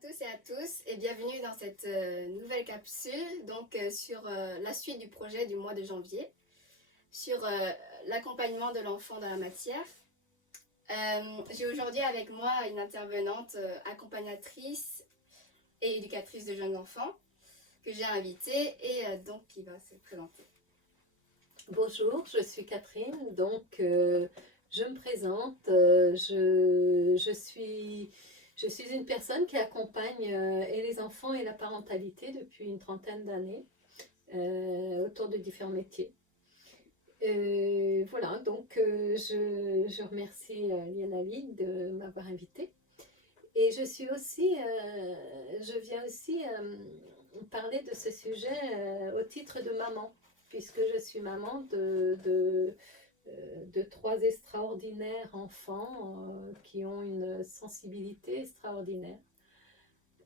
tous et à tous et bienvenue dans cette nouvelle capsule sur la suite du projet du mois de janvier sur l'accompagnement de l'enfant dans la matière. J'ai aujourd'hui avec moi une intervenante accompagnatrice et éducatrice de jeunes enfants que j'ai invitée et donc qui va se présenter. Bonjour, je suis Catherine, je me présente, je suis une personne qui accompagne et les enfants et la parentalité depuis une trentaine d'années autour de différents métiers. Je remercie Liana Ligue de m'avoir invitée. Et je viens aussi parler de ce sujet au titre de maman, puisque je suis maman de trois extraordinaires enfants qui ont une sensibilité extraordinaire,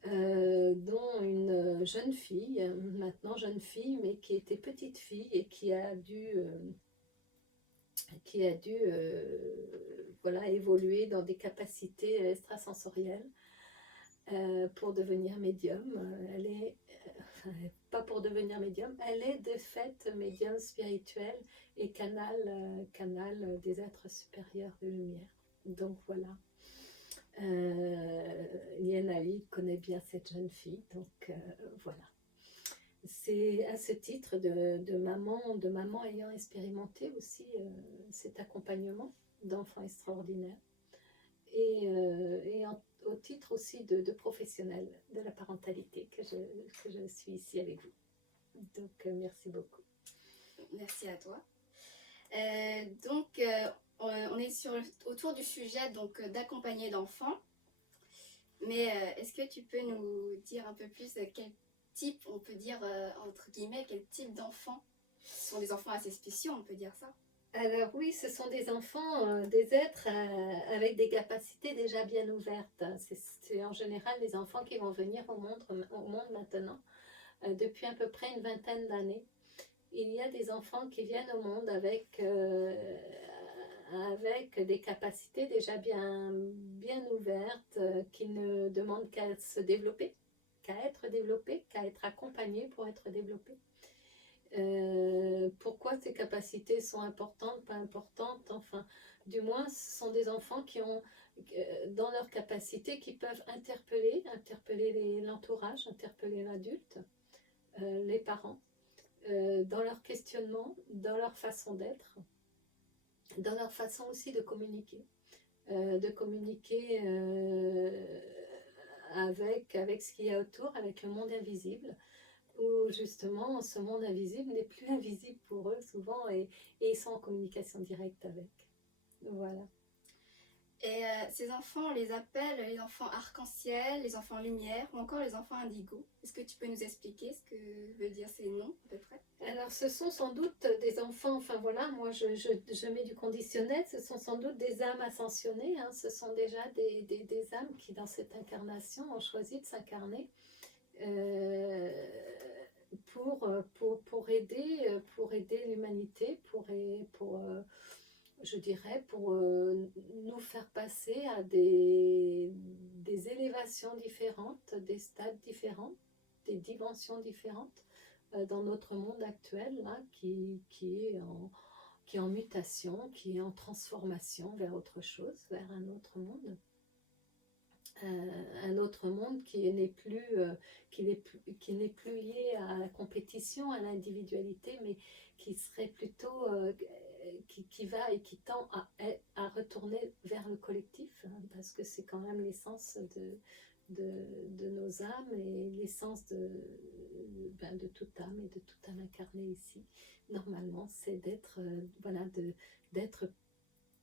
dont une jeune fille, maintenant jeune fille, mais qui était petite fille et qui a dû évoluer dans des capacités extrasensorielles pour devenir médium. Pas pour devenir médium, elle est de fait médium spirituel et canal des êtres supérieurs de lumière. Donc voilà. Lien Ali connaît bien cette jeune fille, voilà. C'est à ce titre de maman ayant expérimenté aussi cet accompagnement d'enfants extraordinaires et au titre aussi de professionnel de la parentalité que je suis ici avec vous. Donc merci beaucoup. Merci à toi. On est autour du sujet d'accompagner l'enfant. Mais est-ce que tu peux nous dire un peu plus quel type, on peut dire entre guillemets, quel type d'enfants? Ce sont des enfants assez spéciaux, on peut dire ça. Alors oui, ce sont des enfants, des êtres avec des capacités déjà bien ouvertes. C'est en général des enfants qui vont venir au monde maintenant depuis à peu près une vingtaine d'années. Il y a des enfants qui viennent au monde avec des capacités déjà bien ouvertes, qui ne demandent qu'à se développer, qu'à être accompagnés pour être développés. Pourquoi ces capacités sont importantes, pas importantes, enfin, du moins, ce sont des enfants qui ont, dans leurs capacités, qui peuvent interpeller l'entourage, interpeller l'adulte, les parents, dans leur questionnement, dans leur façon d'être, dans leur façon aussi de communiquer avec ce qu'il y a autour, avec le monde invisible, où justement ce monde invisible n'est plus invisible pour eux souvent et ils sont en communication directe avec. Voilà. Et ces enfants, on les appelle les enfants arc-en-ciel, les enfants lumière ou encore les enfants indigo. Est-ce que tu peux nous expliquer ce que veut dire ces noms à peu près? Alors ce sont sans doute des enfants, enfin voilà, moi je mets du conditionnel, ce sont sans doute des âmes ascensionnées, hein, ce sont déjà des âmes qui dans cette incarnation ont choisi de s'incarner pour aider l'humanité, je dirais, pour nous faire passer à des élévations différentes, des stades différents, des dimensions différentes dans notre monde actuel, là, qui est en mutation, qui est en transformation vers autre chose, vers un autre monde. Un autre monde qui n'est plus lié à la compétition, à l'individualité, mais qui serait plutôt qui va et qui tend à retourner vers le collectif, hein, parce que c'est quand même l'essence de nos âmes et l'essence de toute âme et de toute âme incarnée ici. Normalement, c'est d'être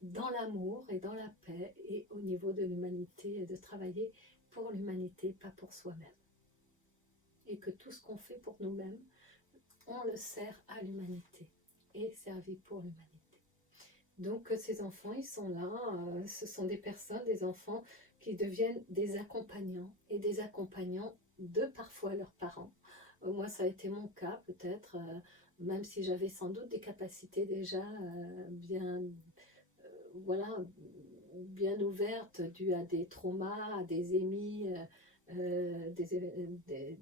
dans l'amour et dans la paix et au niveau de l'humanité et de travailler pour l'humanité, pas pour soi-même. Et que tout ce qu'on fait pour nous-mêmes, on le sert à l'humanité et servi pour l'humanité. Donc ces enfants, ils sont là, ce sont des personnes, des enfants qui deviennent des accompagnants et des accompagnants de parfois leurs parents. Moi, ça a été mon cas peut-être, même si j'avais sans doute des capacités déjà bien ouvertes dues à des traumas, à des émis des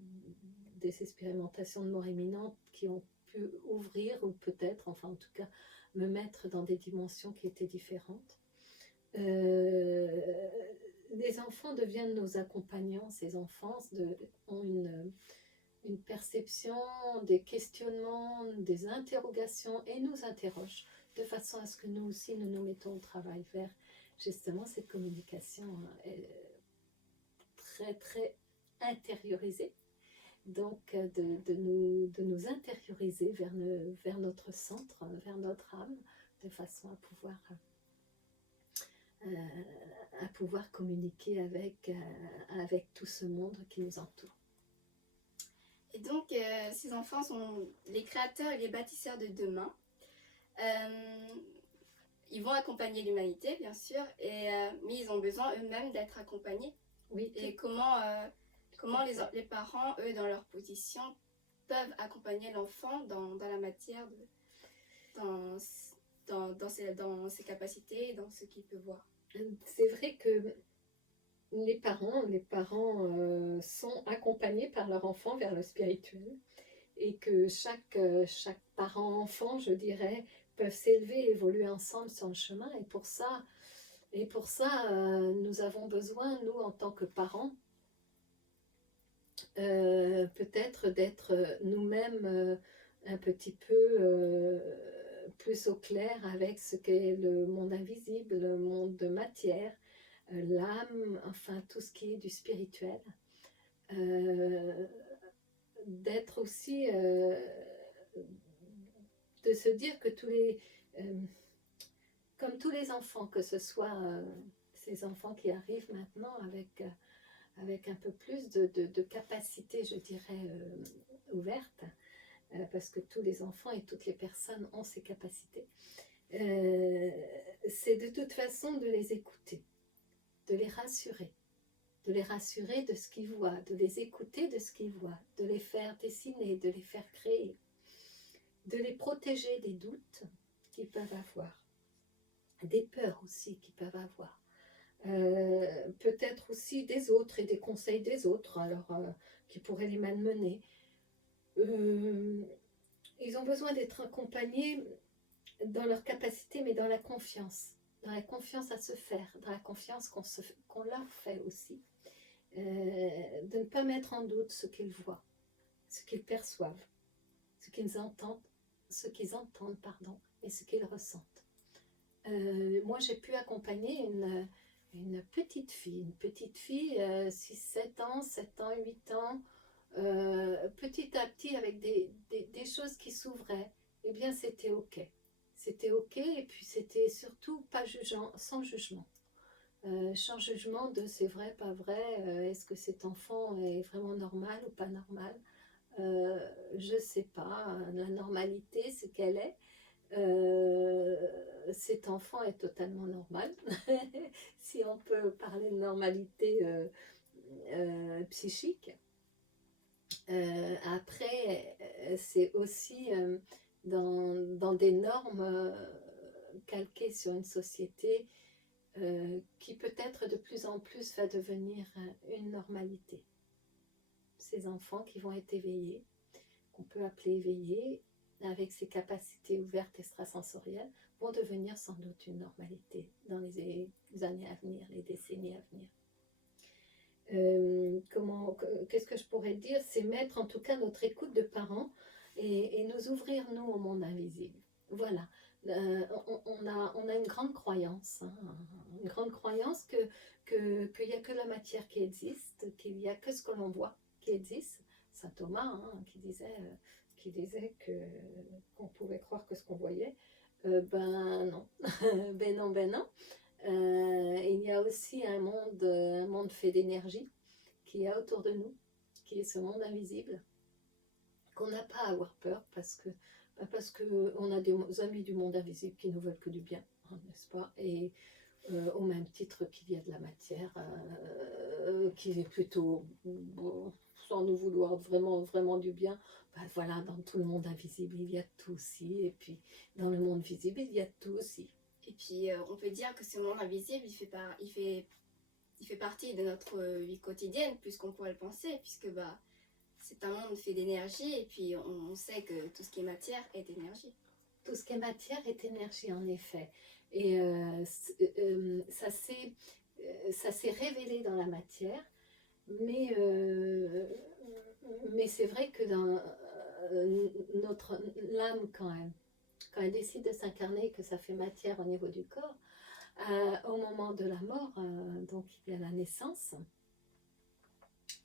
expérimentations de mort imminente qui ont pu ouvrir, ou peut-être, enfin en tout cas, me mettre dans des dimensions qui étaient différentes. Les enfants deviennent nos accompagnants, ces enfants ont une perception, des questionnements, des interrogations et nous interrogent de façon à ce que nous aussi nous nous mettons au travail vers justement cette communication très très intériorisée. Donc de nous intérioriser vers notre centre, vers notre âme, de façon à pouvoir communiquer avec tout ce monde qui nous entoure. Et donc, ces enfants sont les créateurs et les bâtisseurs de demain. Ils vont accompagner l'humanité, bien sûr, mais ils ont besoin eux-mêmes d'être accompagnés. Oui. Et comment les parents, eux, dans leur position, peuvent accompagner l'enfant dans la matière, dans ses capacités, dans ce qu'il peut voir. C'est vrai que les parents sont accompagnés par leur enfant vers le spirituel, et que chaque parent-enfant, je dirais, peuvent s'élever et évoluer ensemble sur le chemin. Et pour ça, nous avons besoin, nous, en tant que parents, peut-être d'être nous-mêmes un petit peu plus au clair avec ce qu'est le monde invisible, le monde de matière, l'âme, enfin tout ce qui est du spirituel. D'être aussi, de se dire que comme tous les enfants, que ce soit ces enfants qui arrivent maintenant avec un peu plus de capacité, je dirais, ouverte, parce que tous les enfants et toutes les personnes ont ces capacités, c'est de toute façon de les écouter, de les rassurer de ce qu'ils voient, de les écouter de ce qu'ils voient, de les faire dessiner, de les faire créer, de les protéger des doutes qu'ils peuvent avoir, des peurs aussi qu'ils peuvent avoir, peut-être aussi des autres et des conseils des autres, alors qui pourraient les malmener. Ils ont besoin d'être accompagnés dans leur capacité, mais dans la confiance à se faire, dans la confiance qu'on leur fait aussi. De ne pas mettre en doute ce qu'ils voient, ce qu'ils perçoivent, ce qu'ils entendent, et ce qu'ils ressentent. Moi, j'ai pu accompagner une petite fille, 6-7 ans, 7 ans, 8 ans, petit à petit, avec des choses qui s'ouvraient. Eh bien, c'était ok, et puis c'était surtout pas jugeant, sans jugement. Sans jugement de c'est vrai, pas vrai, est-ce que cet enfant est vraiment normal ou pas normal, je sais pas, la normalité c'est qu'elle est, cet enfant est totalement normal, si on peut parler de normalité psychique. Après, c'est aussi dans des normes calquées sur une société qui peut-être de plus en plus va devenir une normalité. Ces enfants qui vont être éveillés, qu'on peut appeler éveillés, avec ces capacités ouvertes extrasensorielles, vont devenir sans doute une normalité dans les années à venir, les décennies à venir. Qu'est-ce que je pourrais dire? C'est mettre en tout cas notre écoute de parents et nous ouvrir nous au monde invisible. Voilà. On a une grande croyance, une grande croyance qu'il n'y a que la matière qui existe, qu'il n'y a que ce que l'on voit qui existe. Saint Thomas qui disait qu'on pouvait croire que ce qu'on voyait. Ben non, ben non. Il y a aussi un monde fait d'énergie qui est autour de nous, qui est ce monde invisible, qu'on n'a pas à avoir peur parce que on a des amis du monde invisible qui nous veulent que du bien, n'est-ce pas? Et au même titre qu'il y a de la matière qui est plutôt, sans nous vouloir vraiment, vraiment du bien, voilà, dans tout le monde invisible, il y a tout aussi, et puis dans le monde visible, il y a tout aussi. Et puis, on peut dire que ce monde invisible, il fait il fait partie de notre vie quotidienne, plus qu'on pourrait le penser, puisque c'est un monde fait d'énergie, et puis on sait que tout ce qui est matière est énergie. Tout ce qui est matière est énergie, en effet. Et ça s'est révélé dans la matière, mais, mais c'est vrai que dans l'âme, quand elle décide de s'incarner, que ça fait matière au niveau du corps, au moment de la mort, donc il y a la naissance,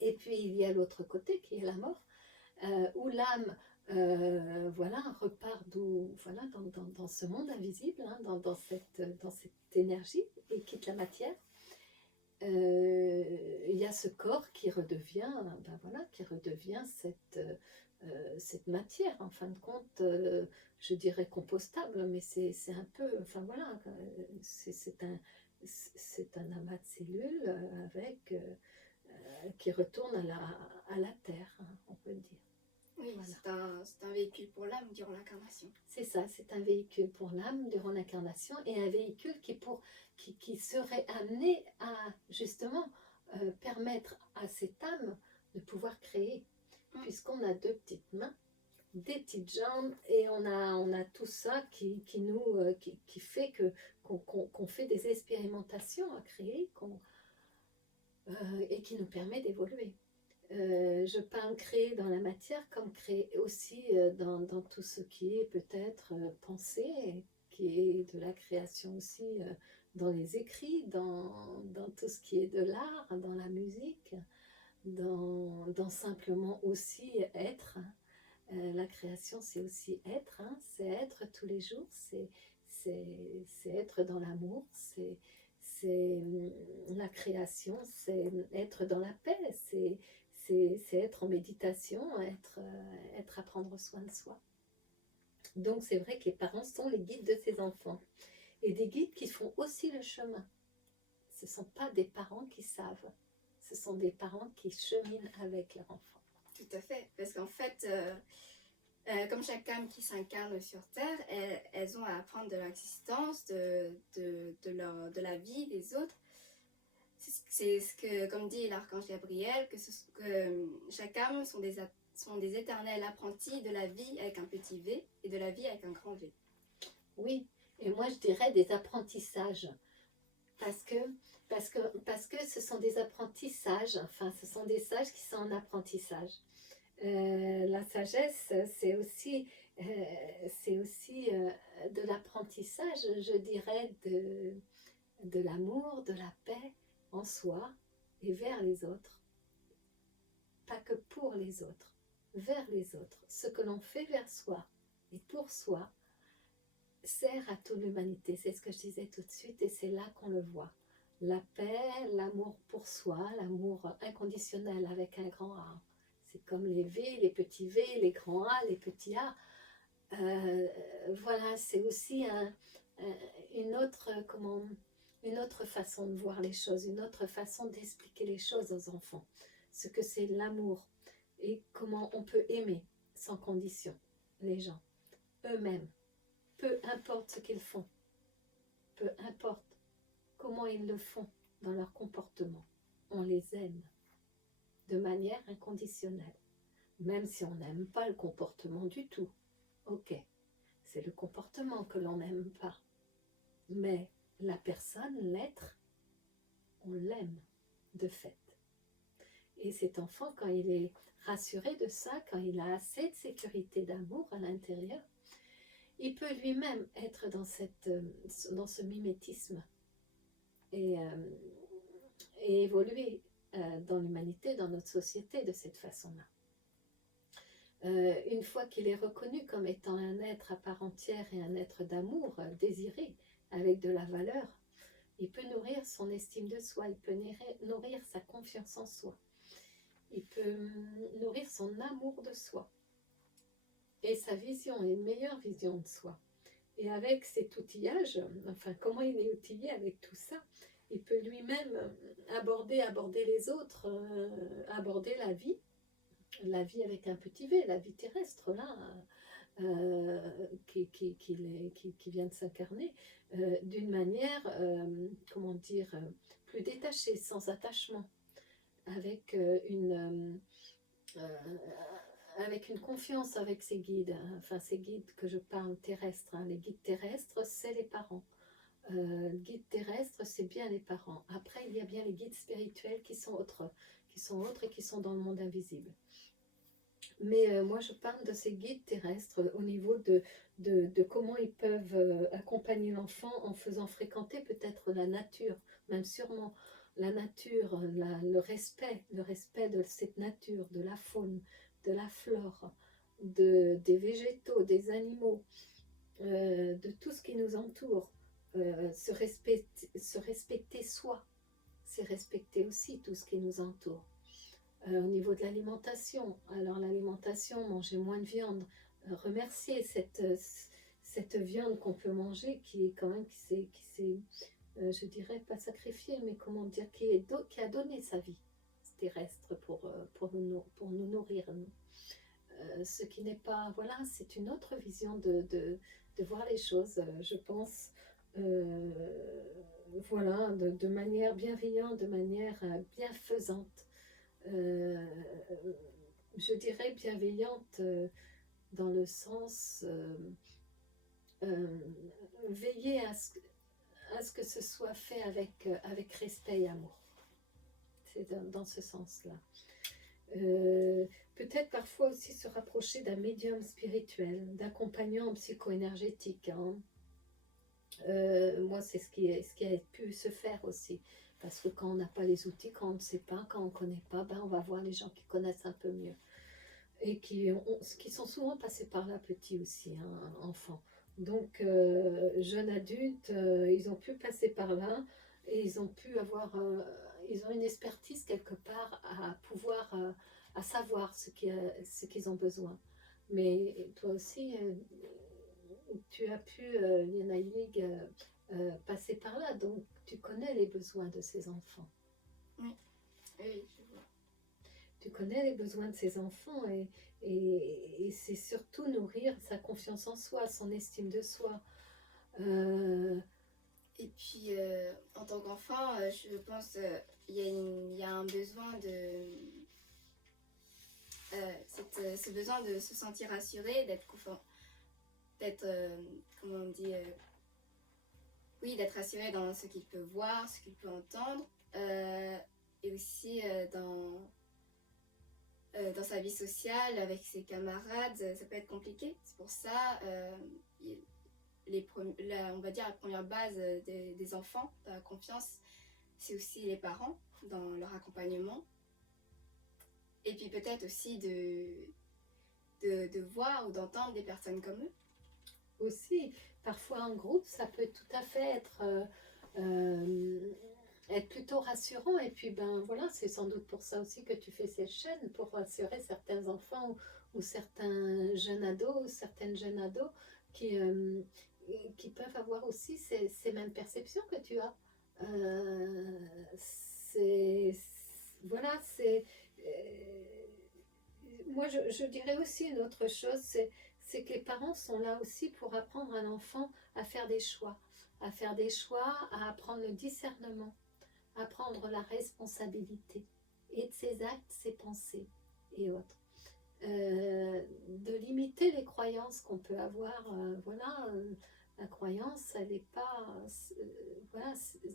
et puis il y a l'autre côté qui est la mort, où l'âme voilà, repart voilà, dans ce monde invisible, hein, dans cette énergie, et quitte la matière. Il y a ce corps qui redevient, voilà, cette matière, en fin de compte, je dirais compostable, mais c'est un peu, enfin voilà, c'est un amas de cellules qui retourne à la terre, hein, on peut le dire. Oui, Voilà. c'est un véhicule pour l'âme durant l'incarnation. C'est ça, c'est un véhicule pour l'âme durant l'incarnation, et un véhicule qui serait amené à justement permettre à cette âme de pouvoir créer, puisqu'on a 2 petites mains, des petites jambes, et on a tout ça qui fait qu'on fait des expérimentations à créer, et qui nous permet d'évoluer. Je parle créer dans la matière comme créer aussi dans tout ce qui est peut-être pensée, qui est de la création aussi dans les écrits, dans tout ce qui est de l'art, dans la musique, dans simplement aussi être. La création, c'est aussi être, hein, c'est être tous les jours, c'est être dans l'amour, c'est la création, c'est être dans la paix, c'est être en méditation, être à prendre soin de soi. Donc c'est vrai que les parents sont les guides de ces enfants, et des guides qui font aussi le chemin. Ce ne sont pas des parents qui savent, ce sont des parents qui cheminent avec leur enfant. Tout à fait, parce qu'en fait, comme chaque âme qui s'incarne sur Terre, elles ont à apprendre de leur existence, de la vie des autres. C'est ce que, comme dit l'archange Gabriel, que chaque âme sont des éternels apprentis de la vie avec un petit V et de la vie avec un grand V. Oui, et moi je dirais des apprentissages, parce que ce sont des apprentissages, enfin ce sont des sages qui sont en apprentissage. La sagesse, c'est aussi de l'apprentissage, je dirais, de l'amour, de la paix en soi et vers les autres. Pas que pour les autres, vers les autres. Ce que l'on fait vers soi et pour soi sert à toute l'humanité. C'est ce que je disais tout de suite, et c'est là qu'on le voit. La paix, l'amour pour soi, l'amour inconditionnel avec un grand A. C'est comme les V, les petits V, les grands A, les petits A. Voilà, c'est aussi une autre façon de voir les choses, une autre façon d'expliquer les choses aux enfants. Ce que c'est l'amour et comment on peut aimer sans condition les gens, eux-mêmes. Peu importe ce qu'ils font, peu importe comment ils le font dans leur comportement, on les aime de manière inconditionnelle, même si on n'aime pas le comportement du tout. Ok, c'est le comportement que l'on n'aime pas, mais la personne, l'être, on l'aime de fait. Et cet enfant, quand il est rassuré de ça, quand il a assez de sécurité, d'amour à l'intérieur, il peut lui-même être dans ce mimétisme et évoluer dans l'humanité, dans notre société de cette façon-là. Une fois qu'il est reconnu comme étant un être à part entière et un être d'amour désiré, avec de la valeur, il peut nourrir son estime de soi, il peut nourrir sa confiance en soi, il peut nourrir son amour de soi et sa vision, une meilleure vision de soi. Et avec cet outillage, enfin comment il est outillé avec tout ça, il peut lui-même aborder les autres, aborder la vie avec un petit V, la vie terrestre là, qui vient de s'incarner d'une manière, plus détaché, sans attachement, avec avec une confiance avec ces guides, enfin ces guides que je parle terrestres, les guides terrestres, c'est les parents. Guide terrestre, c'est bien les parents. Après, il y a bien les guides spirituels qui sont autres et qui sont dans le monde invisible. Mais moi, je parle de ces guides terrestres au niveau de comment ils peuvent accompagner l'enfant en faisant fréquenter peut-être la nature, même sûrement la nature, le respect de cette nature, de la faune, de la flore, des végétaux, des animaux, de tout ce qui nous entoure. Se respecter soi, c'est respecter aussi tout ce qui nous entoure. Au niveau de l'alimentation, alors l'alimentation, manger moins de viande, remercier cette viande qu'on peut manger qui est quand même, je dirais pas sacrifiée, mais comment dire, qui a donné sa vie terrestre pour nous nourrir. Ce qui n'est pas, voilà, c'est une autre vision de voir les choses, je pense, voilà, de manière bienveillante, de manière bienfaisante. Je dirais bienveillante dans le sens veiller à ce que ce soit fait avec respect et amour. C'est dans ce sens-là. Peut-être parfois aussi se rapprocher d'un médium spirituel, d'accompagnant psycho-énergétique. Hein. Moi, c'est ce qui a pu se faire aussi. Parce que quand on n'a pas les outils, quand on ne sait pas, quand on ne connaît pas, on va voir les gens qui connaissent un peu mieux. Et qui sont souvent passés par là petits aussi, hein, enfants. Donc, jeunes adultes, ils ont pu passer par là et ils ont pu ils ont une expertise quelque part à pouvoir, à savoir ce qu'ils ont besoin. Mais toi aussi, tu as pu, Yanaïlig, passer par là, donc tu connais les besoins de ces enfants. Oui, oui, je vois. Tu connais les besoins de ces enfants et c'est surtout nourrir sa confiance en soi, son estime de soi. Et puis, en tant qu'enfant, je pense il y a un besoin ce besoin de se sentir rassuré, comment on dit, oui, d'être rassuré dans ce qu'il peut voir, ce qu'il peut entendre, et aussi dans sa vie sociale, avec ses camarades, ça peut être compliqué. C'est pour ça, on va dire la première base des enfants, dans la confiance, c'est aussi les parents, dans leur accompagnement. Et puis peut-être aussi de voir ou d'entendre des personnes comme eux. Aussi, parfois en groupe, ça peut tout à fait être plutôt rassurant. Et puis, voilà, c'est sans doute pour ça aussi que tu fais cette chaîne, pour rassurer certains enfants ou certains jeunes ados ou certaines jeunes ados qui peuvent avoir aussi ces mêmes perceptions que tu as. Voilà, moi, je dirais aussi une autre chose, c'est que les parents sont là aussi pour apprendre à l'enfant à faire des choix, à apprendre le discernement, à prendre la responsabilité et de ses actes, ses pensées et autres. De limiter les croyances qu'on peut avoir, voilà, la croyance, elle n'est pas, voilà,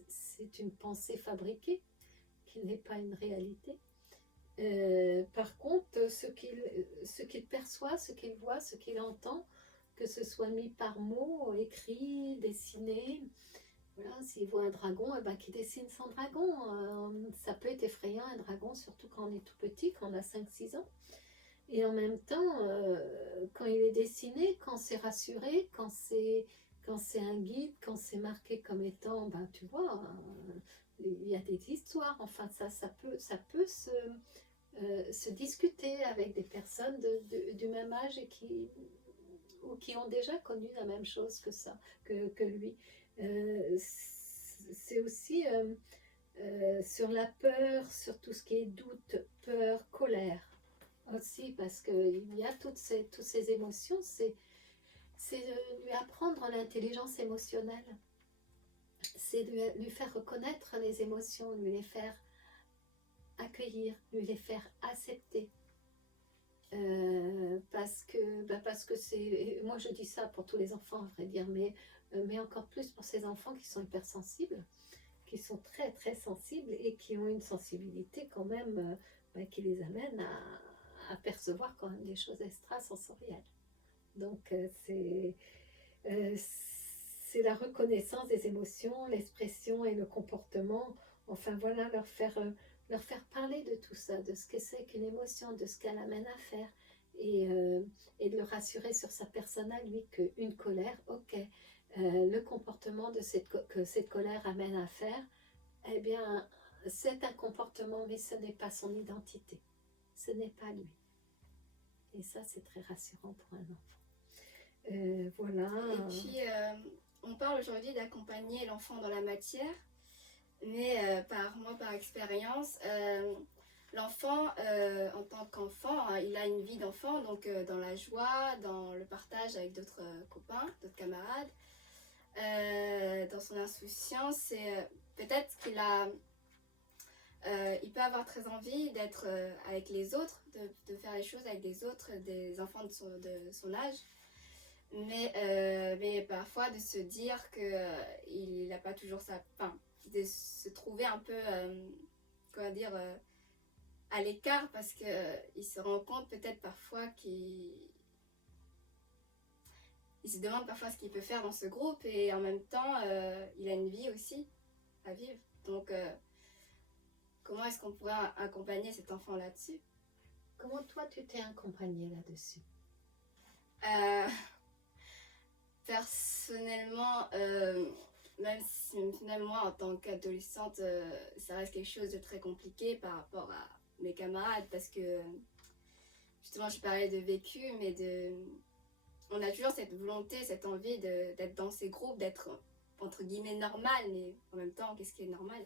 c'est une pensée fabriquée qui n'est pas une réalité. Par contre, ce qu'il perçoit, ce qu'il voit, ce qu'il entend, que ce soit mis par mots, écrit, dessiné, voilà, s'il voit un dragon, qu'il dessine son dragon. Ça peut être effrayant, un dragon, surtout quand on est tout petit, quand on a 5-6 ans. Et en même temps, quand il est dessiné, quand c'est rassuré, quand c'est un guide, quand c'est marqué comme étant, tu vois, il y a des histoires, enfin ça peut se discuter avec des personnes du même âge et qui ont déjà connu la même chose que lui. C'est aussi sur la peur, sur tout ce qui est doute, peur, colère aussi, parce qu'il y a toutes ces émotions, c'est de lui apprendre l'intelligence émotionnelle. c'est lui faire reconnaître les émotions, lui les faire accueillir, lui les faire accepter. Parce que c'est, moi je dis ça pour tous les enfants à vrai dire, mais encore plus pour ces enfants qui sont hypersensibles, qui sont très très sensibles et qui ont une sensibilité quand même qui les amène à percevoir quand même des choses extrasensorielles. Donc euh, c'est la reconnaissance des émotions, l'expression et le comportement. Enfin voilà, leur faire parler de tout ça, de ce que c'est qu'une émotion, de ce qu'elle amène à faire. Et de le rassurer sur sa personne à lui qu'une colère, ok, le comportement que cette colère amène à faire, eh bien, c'est un comportement, mais ce n'est pas son identité. Ce n'est pas lui. Et ça, c'est très rassurant pour un enfant. Voilà. Et puis, on parle aujourd'hui d'accompagner l'enfant dans la matière, mais par expérience, l'enfant, en tant qu'enfant, hein, il a une vie d'enfant, donc dans la joie, dans le partage avec d'autres copains, d'autres camarades, dans son insouciance, et peut-être il peut avoir très envie d'être avec les autres, de faire les choses avec des autres, des enfants de son âge. Mais parfois de se dire qu'il n'a pas toujours sa... Enfin, de se trouver un peu, comment dire, à l'écart parce qu'il se rend compte peut-être parfois il se demande parfois ce qu'il peut faire dans ce groupe et en même temps, il a une vie aussi à vivre. Donc, comment est-ce qu'on pourrait accompagner cet enfant là-dessus? Comment toi, tu t'es accompagnée là-dessus? Personnellement, même si moi en tant qu'adolescente, ça reste quelque chose de très compliqué par rapport à mes camarades parce que justement je parlais de vécu, on a toujours cette volonté, cette envie d'être dans ces groupes, d'être entre guillemets normal, mais en même temps qu'est-ce qui est normal?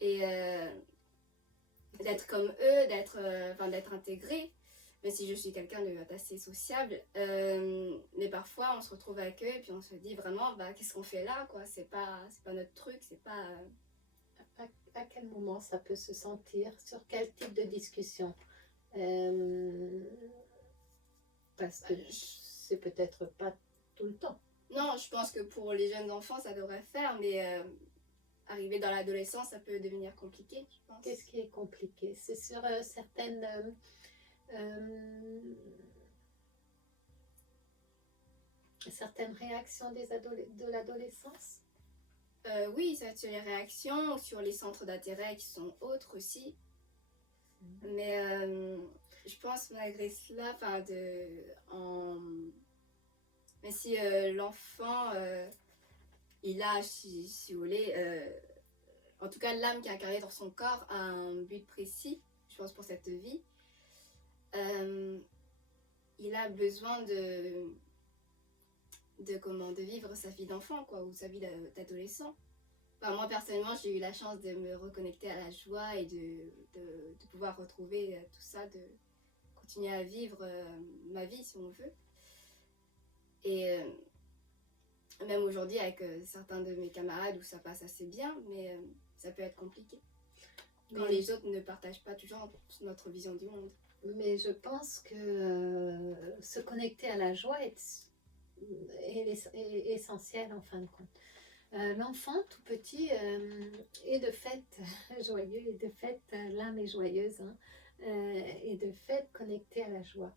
Et d'être comme eux, d'être intégré. Mais si je suis quelqu'un d'assez sociable, mais parfois on se retrouve avec eux et puis on se dit vraiment qu'est-ce qu'on fait là quoi, c'est pas notre truc, c'est pas à quel moment ça peut se sentir, sur quel type de discussion, parce que c'est peut-être pas tout le temps. Non, je pense que pour les jeunes enfants ça devrait faire, mais arriver dans l'adolescence ça peut devenir compliqué, je pense. Qu'est-ce qui est compliqué? C'est sur certaines réactions de l'adolescence? Oui, ça va être sur les réactions, sur les centres d'intérêt qui sont autres aussi. Mais je pense malgré cela, mais si l'enfant, il a, si vous voulez, en tout cas l'âme qui est incarnée dans son corps a un but précis, je pense pour cette vie, il a besoin de vivre sa vie d'enfant quoi, ou sa vie d'adolescent. Enfin, moi personnellement j'ai eu la chance de me reconnecter à la joie et de pouvoir retrouver tout ça, de continuer à vivre ma vie si on veut. Et même aujourd'hui avec certains de mes camarades où ça passe assez bien, mais ça peut être compliqué quand les autres ne partagent pas toujours notre vision du monde. Mais je pense que se connecter à la joie est essentiel en fin de compte. L'enfant tout petit est de fait joyeux, et de fait l'âme est joyeuse, hein, et de fait connecté à la joie.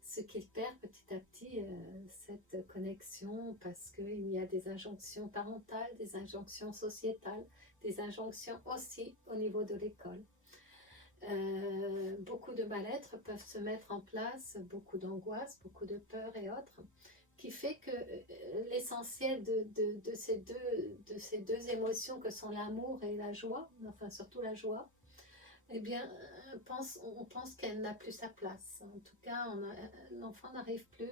Ce qu'il perd petit à petit, cette connexion, parce qu'il y a des injonctions parentales, des injonctions sociétales, des injonctions aussi au niveau de l'école. Beaucoup de mal-être peuvent se mettre en place, beaucoup d'angoisse, beaucoup de peur et autres, qui fait que l'essentiel de ces deux émotions que sont l'amour et la joie, enfin surtout la joie, eh bien, on pense qu'elle n'a plus sa place. En tout cas, l'enfant n'arrive plus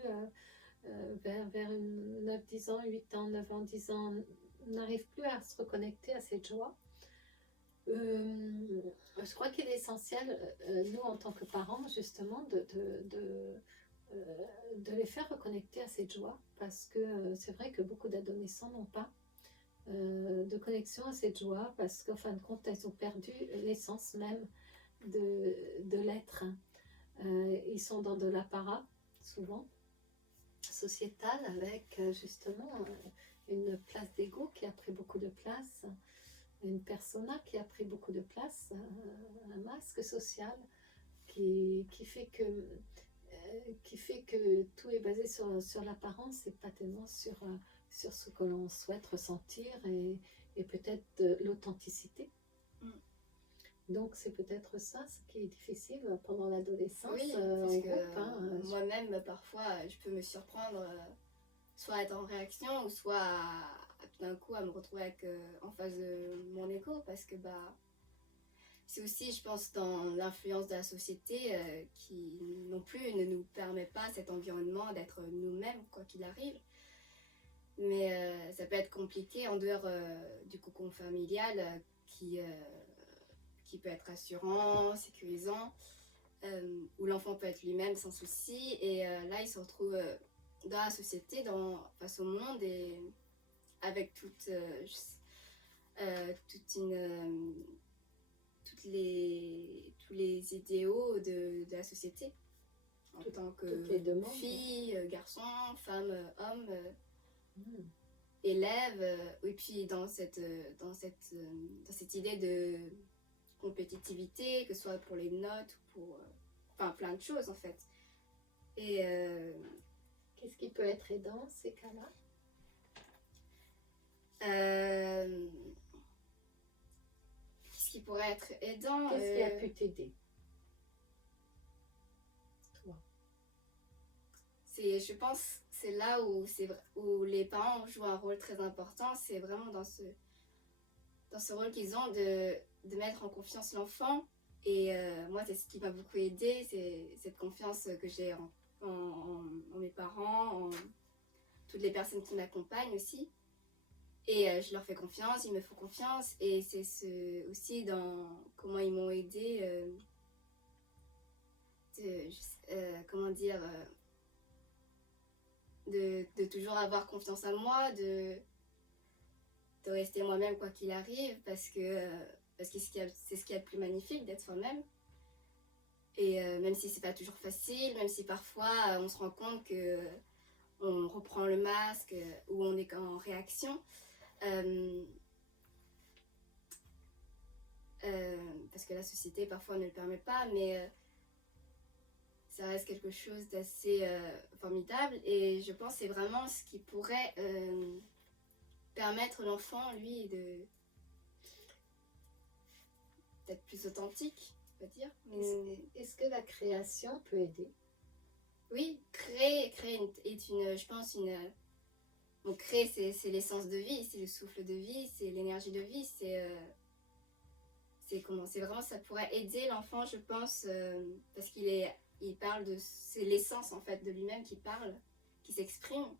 vers 9, 10 ans, 8 ans, 9 ans, 10 ans, n'arrive plus à se reconnecter à cette joie. Je crois qu'il est essentiel, nous en tant que parents, justement, de les faire reconnecter à cette joie, parce que c'est vrai que beaucoup d'adolescents n'ont pas. de connexion à cette joie, parce qu'en fin de compte, elles ont perdu l'essence même de l'être. Ils sont dans de l'apparat, souvent, sociétal, avec justement une place d'ego qui a pris beaucoup de place, une persona qui a pris beaucoup de place, un masque social qui fait que tout est basé sur l'apparence et pas tellement sur ce que l'on souhaite ressentir et peut-être l'authenticité. Donc c'est peut-être ça ce qui est difficile pendant l'adolescence. Oui, parce que moi-même, parfois, je peux me surprendre, soit à être en réaction, ou soit tout d'un coup à me retrouver en face de mon ego, parce que c'est aussi, je pense, dans l'influence de la société qui non plus ne nous permet pas cet environnement d'être nous-mêmes, quoi qu'il arrive. Mais ça peut être compliqué en dehors du cocon familial qui peut être rassurant, sécurisant, où l'enfant peut être lui-même sans souci. Et là, il se retrouve dans la société, face au monde, et avec tous les idéaux de la société. En tant que fille, garçon, femme, homme, élève, et puis dans cette idée de compétitivité, que ce soit pour les notes ou pour plein de choses en fait. Et qu'est-ce qui peut être aidant ces cas-là? Qu'est-ce qui pourrait être aidant? Qu'est-ce qui a pu t'aider? Toi? Je pense c'est là où les parents jouent un rôle très important. C'est vraiment dans ce rôle qu'ils ont de mettre en confiance l'enfant. Et moi, c'est ce qui m'a beaucoup aidée, c'est cette confiance que j'ai en mes parents, en toutes les personnes qui m'accompagnent aussi. Et je leur fais confiance, ils me font confiance. Et c'est aussi dans comment ils m'ont aidée comment dire, de toujours avoir confiance en moi, de rester moi-même quoi qu'il arrive, parce que c'est ce qu'il y a de plus magnifique, d'être soi-même. Et même si c'est pas toujours facile, même si parfois on se rend compte que on reprend le masque ou on est en réaction, parce que la société parfois ne le permet pas, mais ça reste quelque chose d'assez formidable. Et je pense que c'est vraiment ce qui pourrait permettre l'enfant, lui, d'être plus authentique, on va dire. Est-ce que la création peut aider? Oui, créer est je pense, donc créer, c'est l'essence de vie, c'est le souffle de vie, c'est l'énergie de vie, c'est vraiment, ça pourrait aider l'enfant, je pense, parce il parle c'est l'essence en fait de lui-même qui parle, qui s'exprime.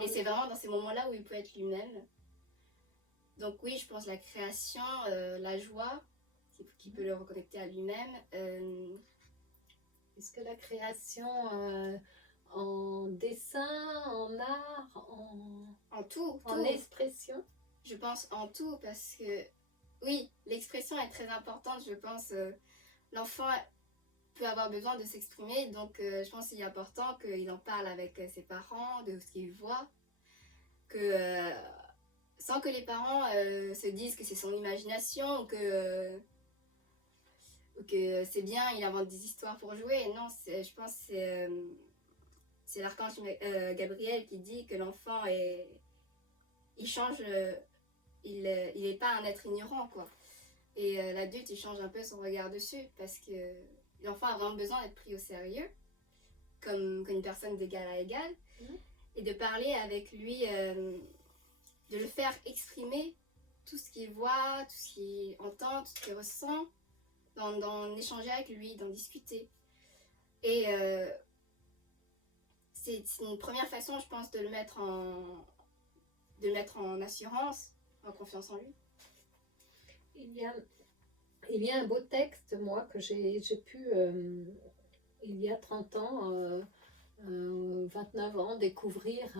Et c'est vraiment dans ces moments-là où il peut être lui-même. Donc oui, je pense la création, la joie, qui peut le reconnecter à lui-même. Est-ce que la création en dessin, en art, en tout, en expression? Je pense en tout, parce que oui, l'expression est très importante, je pense. L'enfant peut avoir besoin de s'exprimer, donc je pense qu'il est important qu'il en parle avec ses parents, de ce qu'il voit, sans que les parents se disent que c'est son imagination, ou que c'est bien, il invente des histoires pour jouer. Non, je pense que c'est l'archange Gabriel qui dit que l'enfant il change, il n'est pas un être ignorant, quoi. Et l'adulte, il change un peu son regard dessus, parce que l'enfant a vraiment besoin d'être pris au sérieux, comme une personne d'égal à égal, et de parler avec lui, de le faire exprimer tout ce qu'il voit, tout ce qu'il entend, tout ce qu'il ressent, d'en échanger avec lui, d'en discuter. Et c'est une première façon, je pense, de le mettre en assurance, en confiance en lui. Il y a un beau texte, moi, que j'ai pu, il y a 30 ans, 29 ans, découvrir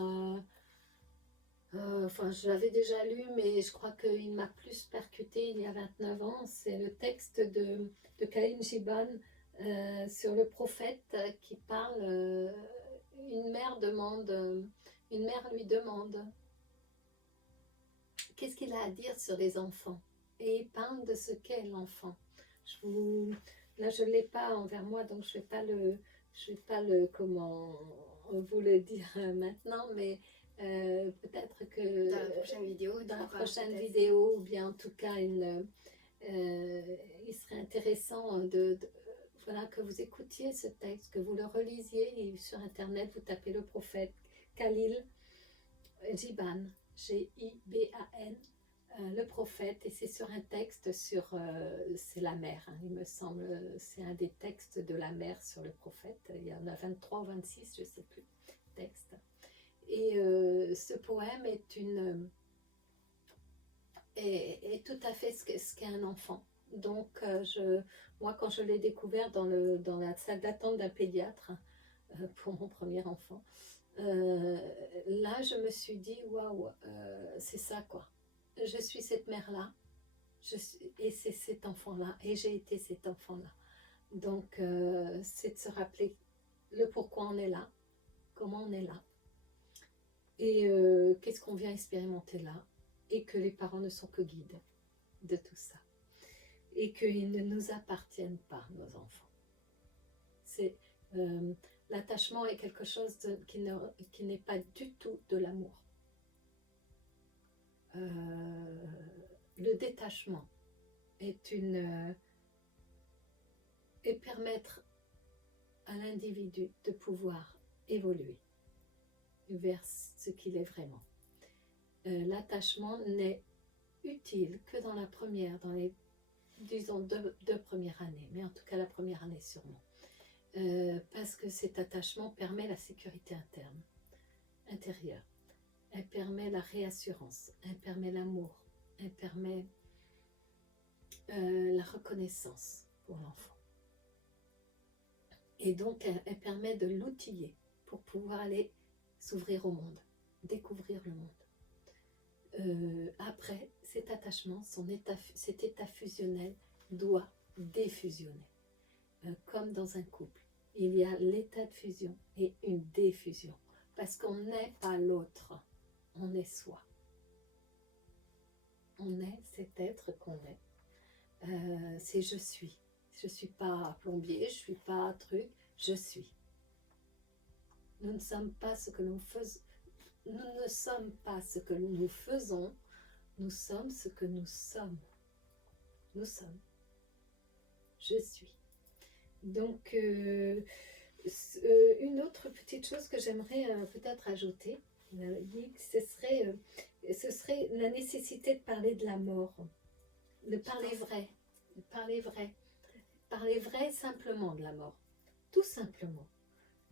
Enfin, je l'avais déjà lu, mais je crois qu'il m'a plus percuté il y a 29 ans. C'est le texte de Khalil Gibran sur le prophète qui parle. Une mère demande, une mère lui demande qu'est-ce qu'il a à dire sur les enfants. Et il parle de ce qu'est l'enfant. Là, je ne l'ai pas envers moi, donc je vais pas le, comment vous le dire maintenant, mais peut-être que Dans la prochaine vidéo, dans la prochaine vidéo, ou bien en tout cas, il serait intéressant voilà, que vous écoutiez ce texte, que vous le relisiez. Et sur Internet, vous tapez le prophète Khalil Gibran, G-I-B-A-N, le prophète, et c'est sur un texte sur, c'est la mer, hein, il me semble, c'est un des textes de la mer sur le prophète. Il y en a 23 ou 26, je ne sais plus, textes. Et ce poème est tout à fait ce qu'est un enfant. Donc, moi, quand je l'ai découvert dans la salle d'attente d'un pédiatre pour mon premier enfant, là, je me suis dit, waouh, c'est ça, quoi. Je suis cette mère-là, et c'est cet enfant-là, et j'ai été cet enfant-là. Donc, c'est de se rappeler le pourquoi on est là, comment on est là, et qu'est-ce qu'on vient expérimenter là, et que les parents ne sont que guides de tout ça, et qu'ils ne nous appartiennent pas, nos enfants. C'est l'attachement est quelque chose qui n'est pas du tout de l'amour. Le détachement est permettre à l'individu de pouvoir évoluer vers ce qu'il est vraiment. L'attachement n'est utile que dans les, disons, deux premières années, mais en tout cas la première année sûrement. Parce que cet attachement permet la sécurité intérieure. Elle permet la réassurance, elle permet l'amour, elle permet la reconnaissance pour l'enfant. Et donc, elle permet de l'outiller pour pouvoir aller s'ouvrir au monde, découvrir le monde. Après, cet attachement, cet état fusionnel doit défusionner. Comme dans un couple, il y a l'état de fusion et une défusion. Parce qu'on n'est pas l'autre, on est soi. On est cet être qu'on est. C'est je suis. Je ne suis pas plombier, je ne suis pas truc, je suis. Nous ne sommes pas ce que nous faisons. Nous ne sommes pas ce que nous faisons, nous sommes ce que nous sommes. Nous sommes. Je suis. Donc, une autre petite chose que j'aimerais peut-être ajouter, ce serait la nécessité de parler de la mort, de parler vrai, de parler vrai. Parler vrai simplement de la mort, tout simplement.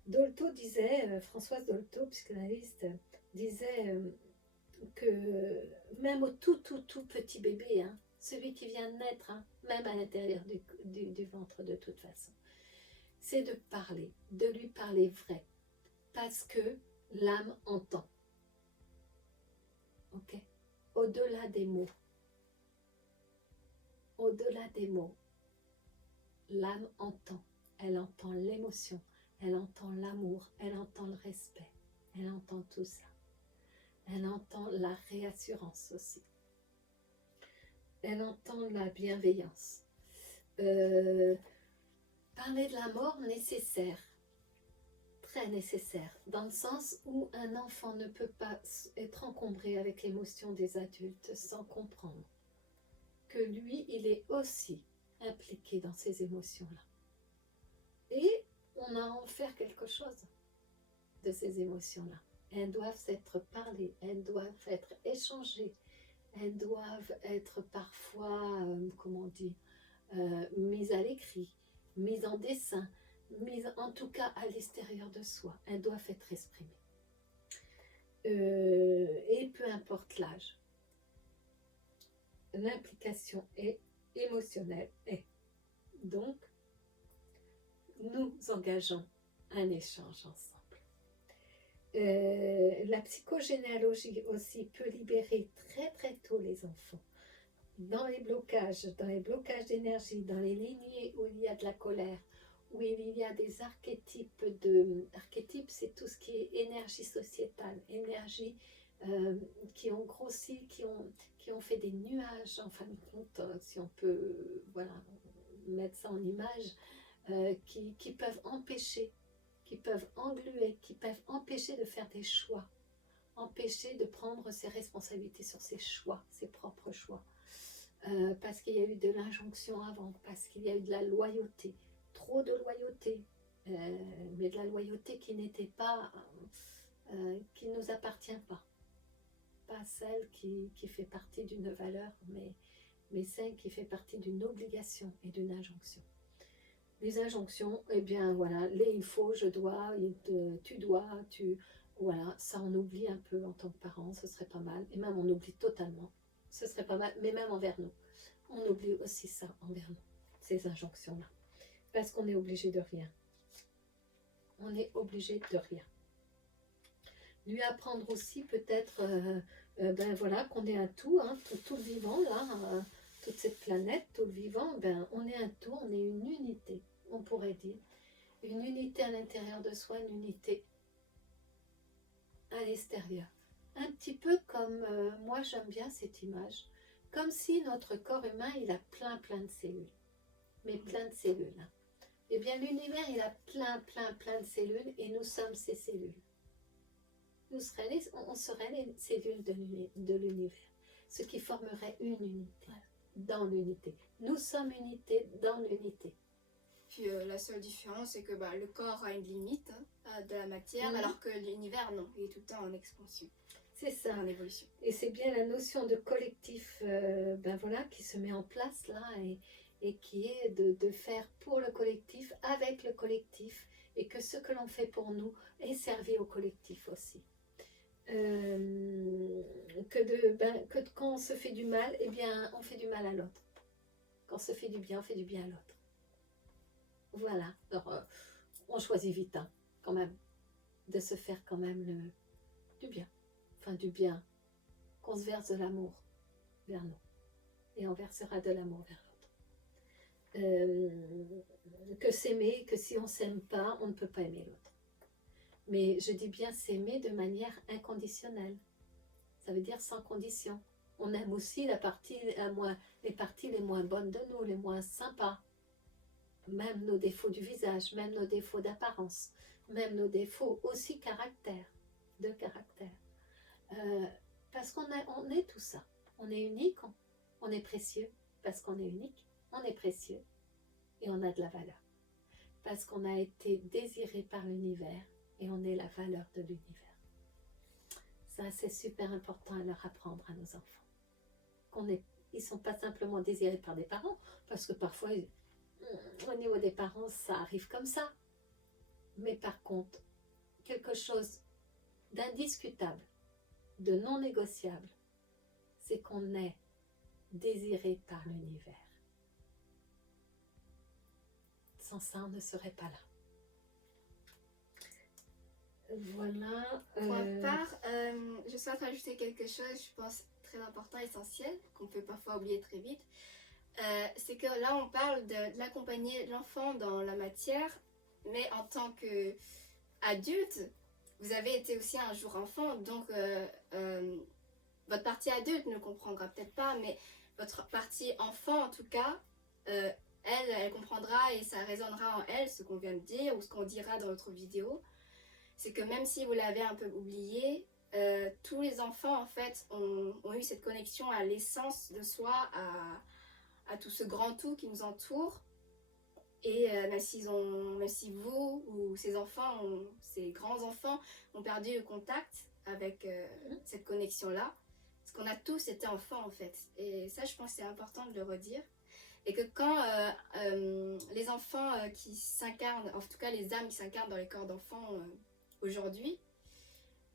Dolto disait, Françoise Dolto, psychanalyste, disait que même au tout petit bébé, hein, celui qui vient de naître, hein, même à l'intérieur du ventre de toute façon, c'est de lui parler vrai, parce que l'âme entend. Ok, au-delà des mots, l'âme entend. Elle entend l'émotion, elle entend l'amour, elle entend le respect, elle entend tout ça. Elle entend la réassurance aussi. Elle entend la bienveillance. Parler de la mort nécessaire, très nécessaire, dans le sens où un enfant ne peut pas être encombré avec l'émotion des adultes sans comprendre que lui, il est aussi impliqué dans ces émotions-là. Et on a à en faire quelque chose de ces émotions-là. Elles doivent être parlées, elles doivent être échangées, elles doivent être parfois, comment on dit, mises à l'écrit, mises en dessin, mises en tout cas à l'extérieur de soi. Elles doivent être exprimées. Et peu importe l'âge, l'implication est émotionnelle. Et donc, nous engageons un échange ensemble. La psychogénéalogie aussi peut libérer très très tôt les enfants. Dans les blocages d'énergie, dans les lignées où il y a de la colère, où il y a des archétypes archétypes, c'est tout ce qui est énergie sociétale, énergie qui ont grossi, qui ont fait des nuages, en fin de compte, si on peut voilà, mettre ça en image, qui peuvent empêcher, qui peuvent engluer, qui peuvent empêcher de faire des choix, empêcher de prendre ses responsabilités sur ses choix, ses propres choix. Parce qu'il y a eu de l'injonction avant, parce qu'il y a eu de la loyauté, trop de loyauté, mais de la loyauté qui n'était pas, qui ne nous appartient pas celle qui fait partie d'une valeur, mais celle qui fait partie d'une obligation et d'une injonction. Les injonctions, eh bien voilà, il faut, je dois, tu dois, voilà, ça on oublie un peu en tant que parents, ce serait pas mal, et même on oublie totalement, ce serait pas mal, mais même envers nous, on oublie aussi ça envers nous, ces injonctions-là, parce qu'on est obligé de rien, on est obligé de rien. Lui apprendre aussi peut-être, ben voilà, qu'on est un tout, hein, tout le vivant là, toute cette planète, tout le vivant, ben on est un tout, on est une unité, on pourrait dire, une unité à l'intérieur de soi, une unité à l'extérieur. Un petit peu comme, moi j'aime bien cette image, comme si notre corps humain il a plein de cellules, mais plein de cellules. Hein. Eh bien l'univers il a plein de cellules et nous sommes ces cellules. On serait les cellules de l'univers, ce qui formerait une unité, dans l'unité. Nous sommes unité dans l'unité. Puis la seule différence, c'est que le corps a une limite de la matière, alors que l'univers, non, il est tout le temps en expansion. C'est ça. En évolution. Et c'est bien la notion de collectif voilà, qui se met en place là et qui est de faire pour le collectif, avec le collectif, et que ce que l'on fait pour nous est servi au collectif aussi. Que quand on se fait du mal, eh bien, on fait du mal à l'autre. Quand on se fait du bien, on fait du bien à l'autre. Voilà. Alors, on choisit vite, hein, quand même, de se faire quand même du bien. Enfin, du bien. Qu'on se verse de l'amour vers nous. Et on versera de l'amour vers l'autre. Que s'aimer, que si on ne s'aime pas, on ne peut pas aimer l'autre. Mais je dis bien s'aimer de manière inconditionnelle. Ça veut dire sans condition. On aime aussi les parties les moins bonnes de nous, les moins sympas. Même nos défauts du visage, même nos défauts d'apparence, même nos défauts aussi de caractère. Parce qu'on est tout ça. On est unique, on est précieux. Parce qu'on est unique, on est précieux. Et on a de la valeur. Parce qu'on a été désiré par l'univers. Et on est la valeur de l'univers. Ça, c'est super important à leur apprendre à nos enfants. Ils ne sont pas simplement désirés par des parents, parce que parfois, au niveau des parents, ça arrive comme ça. Mais par contre, quelque chose d'indiscutable, de non négociable, c'est qu'on est désiré par l'univers. Sans ça, on ne serait pas là. Voilà. Pour ma part, je souhaite rajouter quelque chose, je pense, très important, essentiel, qu'on peut parfois oublier très vite. C'est que là, on parle de l'accompagner l'enfant dans la matière, mais en tant qu'adulte, vous avez été aussi un jour enfant, donc votre partie adulte ne comprendra peut-être pas, mais votre partie enfant, en tout cas, elle comprendra et ça résonnera en elle, ce qu'on vient de dire ou ce qu'on dira dans notre vidéo. C'est que même si vous l'avez un peu oublié, tous les enfants en fait ont eu cette connexion à l'essence de soi, à tout ce grand tout qui nous entoure. Et même si vous ou ces enfants, ces grands enfants ont perdu le contact avec cette connexion-là, parce qu'on a tous été enfants en fait. Et ça, je pense que c'est important de le redire. Et que quand les enfants qui s'incarnent, en tout cas les âmes qui s'incarnent dans les corps d'enfants aujourd'hui,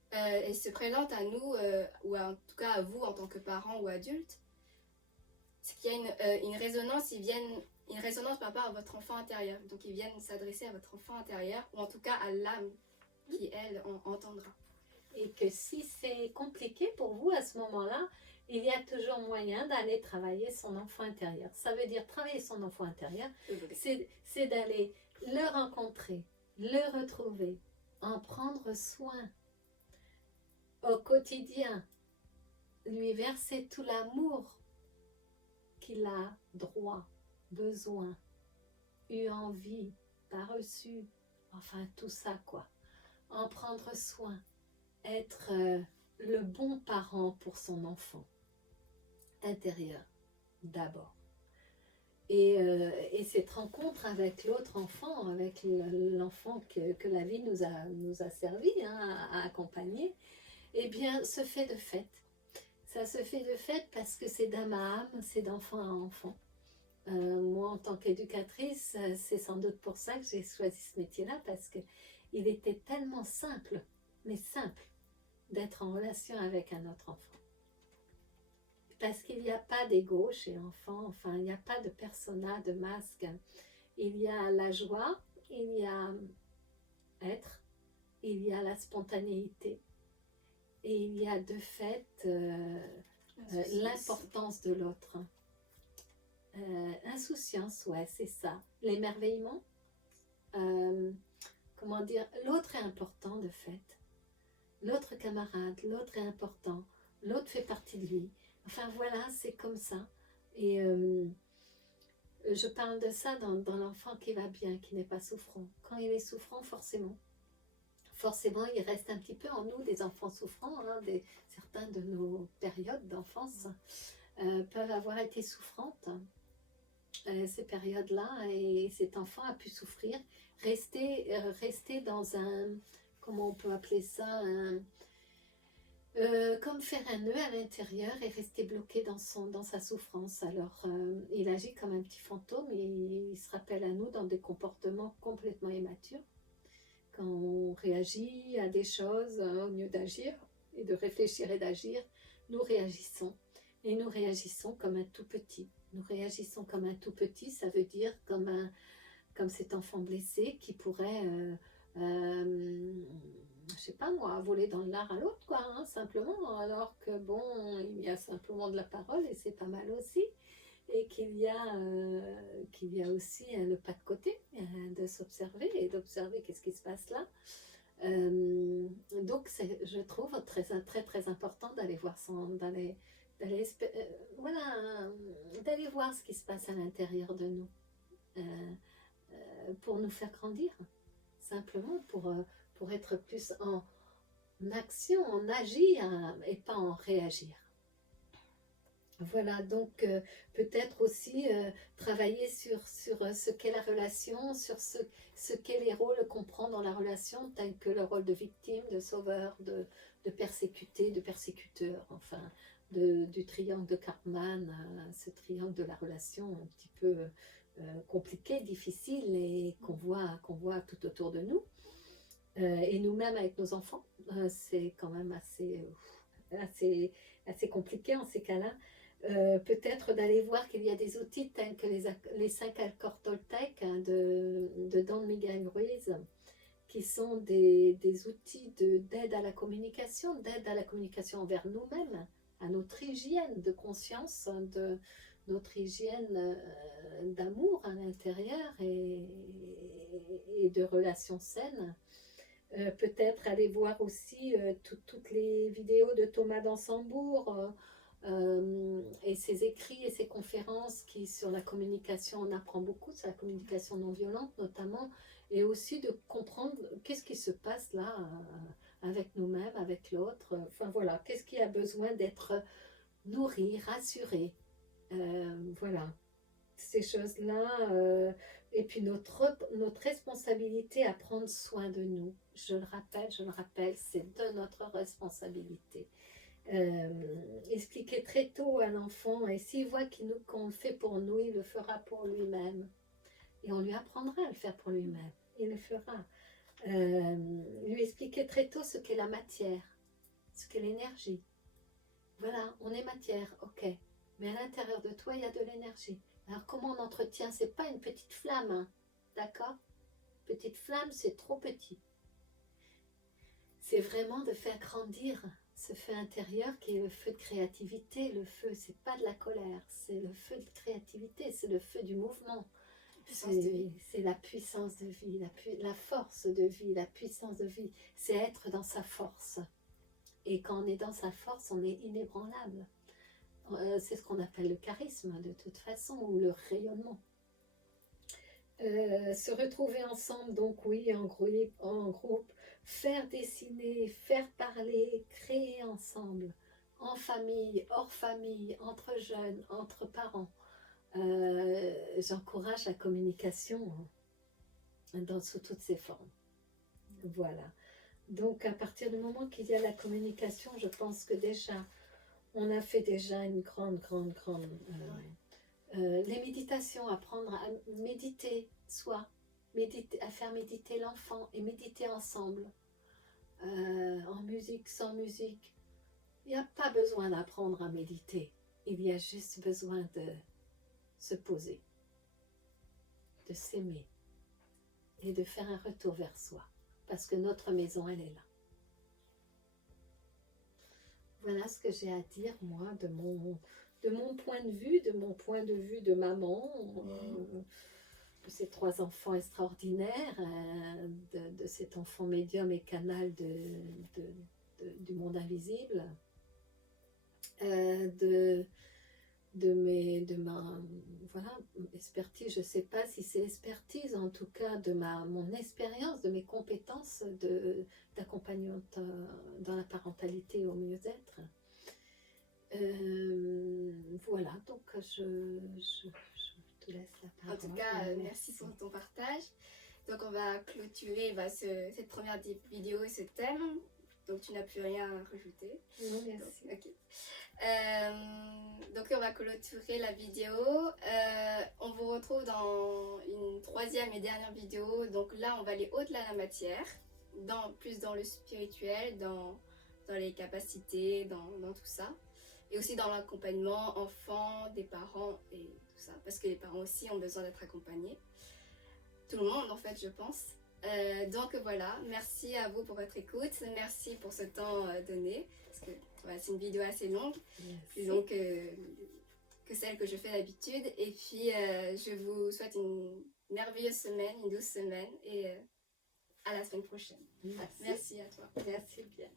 elles se présentent à nous, ou en tout cas à vous en tant que parents ou adultes, c'est qu'il y a une résonance, une résonance par rapport à votre enfant intérieur. Donc ils viennent s'adresser à votre enfant intérieur, ou en tout cas à l'âme qui, elle, entendra. Et que si c'est compliqué pour vous à ce moment-là, il y a toujours moyen d'aller travailler son enfant intérieur. Ça veut dire travailler son enfant intérieur, c'est d'aller le rencontrer, le retrouver, en prendre soin au quotidien, lui verser tout l'amour qu'il a droit, besoin, eu envie, pas reçu, enfin tout ça quoi. En prendre soin, être le bon parent pour son enfant intérieur d'abord. Et cette rencontre avec l'autre enfant, avec l'enfant que la vie nous a servi à accompagner, eh bien se fait de fait. Ça se fait de fait parce que c'est d'âme à âme, c'est d'enfant à enfant. Moi, en tant qu'éducatrice, c'est sans doute pour ça que j'ai choisi ce métier-là, parce qu'il était tellement simple, mais simple, d'être en relation avec un autre enfant. Parce qu'il n'y a pas d'ego chez l'enfant, enfin, il n'y a pas de persona, de masque. Il y a la joie, il y a être, il y a la spontanéité, et il y a de fait l'importance de l'autre. Insouciance, ouais, c'est ça. L'émerveillement, comment dire, l'autre est important de fait. L'autre camarade, l'autre est important, l'autre fait partie de lui. Enfin voilà, c'est comme ça. Et je parle de ça dans l'enfant qui va bien, qui n'est pas souffrant. Quand il est souffrant, forcément, il reste un petit peu en nous des enfants souffrants. Certains de nos périodes d'enfance peuvent avoir été souffrantes. Ces périodes-là, et cet enfant a pu souffrir, rester dans un, comment on peut appeler ça, comme faire un nœud à l'intérieur et rester bloqué dans sa souffrance. Alors il agit comme un petit fantôme et il se rappelle à nous dans des comportements complètement immatures. Quand on réagit à des choses, au lieu d'agir et de réfléchir et d'agir, nous réagissons. Et nous réagissons comme un tout petit. Nous réagissons comme un tout petit, ça veut dire comme cet enfant blessé qui pourrait, je sais pas moi, voler dans l'art à l'autre, quoi, simplement, alors que bon, il y a simplement de la parole et c'est pas mal aussi. Et qu'il y a aussi le pas de côté, de s'observer et d'observer qu'est-ce qui se passe là. Donc je trouve très très très important d'aller voir d'aller voir ce qui se passe à l'intérieur de nous, pour nous faire grandir, simplement pour être plus en action, en agir et pas en réagir. Voilà, donc peut-être aussi travailler sur ce qu'est la relation, sur ce qu'est les rôles qu'on prend dans la relation, tels que le rôle de victime, de sauveur, de persécuté, de persécuteur, enfin, du triangle de Karpman, ce triangle de la relation un petit peu compliqué, difficile, et qu'on voit tout autour de nous. Et nous-mêmes avec nos enfants, c'est quand même assez compliqué en ces cas-là. Peut-être d'aller voir qu'il y a des outils tels que les 5 accords Toltec de Don Miguel Ruiz, qui sont des outils d'aide à la communication envers nous-mêmes, à notre hygiène de conscience, de notre hygiène d'amour à l'intérieur et de relations saines. Peut-être aller voir aussi toutes les vidéos de Thomas d'Ansembourg, et ses écrits et ses conférences qui, sur la communication, on apprend beaucoup, sur la communication non violente notamment, et aussi de comprendre qu'est-ce qui se passe là avec nous-mêmes, avec l'autre. Enfin voilà, qu'est-ce qui a besoin d'être nourri, rassuré. Voilà, ces choses-là. Et puis notre responsabilité à prendre soin de nous. Je le rappelle, c'est de notre responsabilité. Expliquer très tôt à l'enfant, et s'il voit qu'on le fait pour nous, il le fera pour lui-même, et on lui apprendra à le faire pour lui-même, il le fera. Lui expliquer très tôt ce qu'est la matière, ce qu'est l'énergie. Voilà, on est matière, ok, mais à l'intérieur de toi il y a de l'énergie. Alors comment on entretient? C'est pas une petite flamme, d'accord? Petite flamme, c'est trop petit. c'est vraiment de faire grandir ce feu intérieur qui est le feu de créativité. Le feu, c'est pas de la colère, c'est le feu de créativité, c'est le feu du mouvement. C'est la puissance de vie, la force de vie, la puissance de vie. C'est être dans sa force. Et quand on est dans sa force, on est inébranlable. C'est ce qu'on appelle le charisme, de toute façon, ou le rayonnement. Se retrouver ensemble, donc oui, en groupe, faire dessiner, faire parler, créer ensemble, en famille, hors famille, entre jeunes, entre parents. J'encourage la communication sous toutes ses formes. Voilà. Donc à partir du moment qu'il y a la communication, je pense que déjà, on a fait déjà une grande les méditations, apprendre à méditer soi, à faire méditer l'enfant et méditer ensemble, en musique, sans musique. Il n'y a pas besoin d'apprendre à méditer, il y a juste besoin de se poser, de s'aimer et de faire un retour vers soi, parce que notre maison, elle est là. Voilà ce que j'ai à dire, moi, de mon point de vue, de maman, de ces 3 enfants extraordinaires, de cet enfant médium et canal du monde invisible, de ma voilà, expertise, je ne sais pas si c'est expertise, en tout cas de mon expérience, de mes compétences d'accompagnante dans la parentalité au mieux-être. Voilà, donc je te laisse la parole. En tout cas, merci pour ton partage. Donc on va clôturer cette première vidéo et ce thème. Donc tu n'as plus rien à rajouter. Non, merci. Donc, ok. Donc on va clôturer la vidéo. On vous retrouve dans une 3e et dernière vidéo. Donc là, on va aller au-delà de la matière, plus dans le spirituel, dans les capacités, dans tout ça. Et aussi dans l'accompagnement enfants, des parents et tout ça. Parce que les parents aussi ont besoin d'être accompagnés. Tout le monde, en fait, je pense. Donc voilà, merci à vous pour votre écoute. Merci pour ce temps donné. Parce que c'est une vidéo assez longue. Plus longue que celle que je fais d'habitude. Et puis, je vous souhaite une merveilleuse semaine, une douce semaine. Et à la semaine prochaine. Merci. Merci à toi. Merci bien.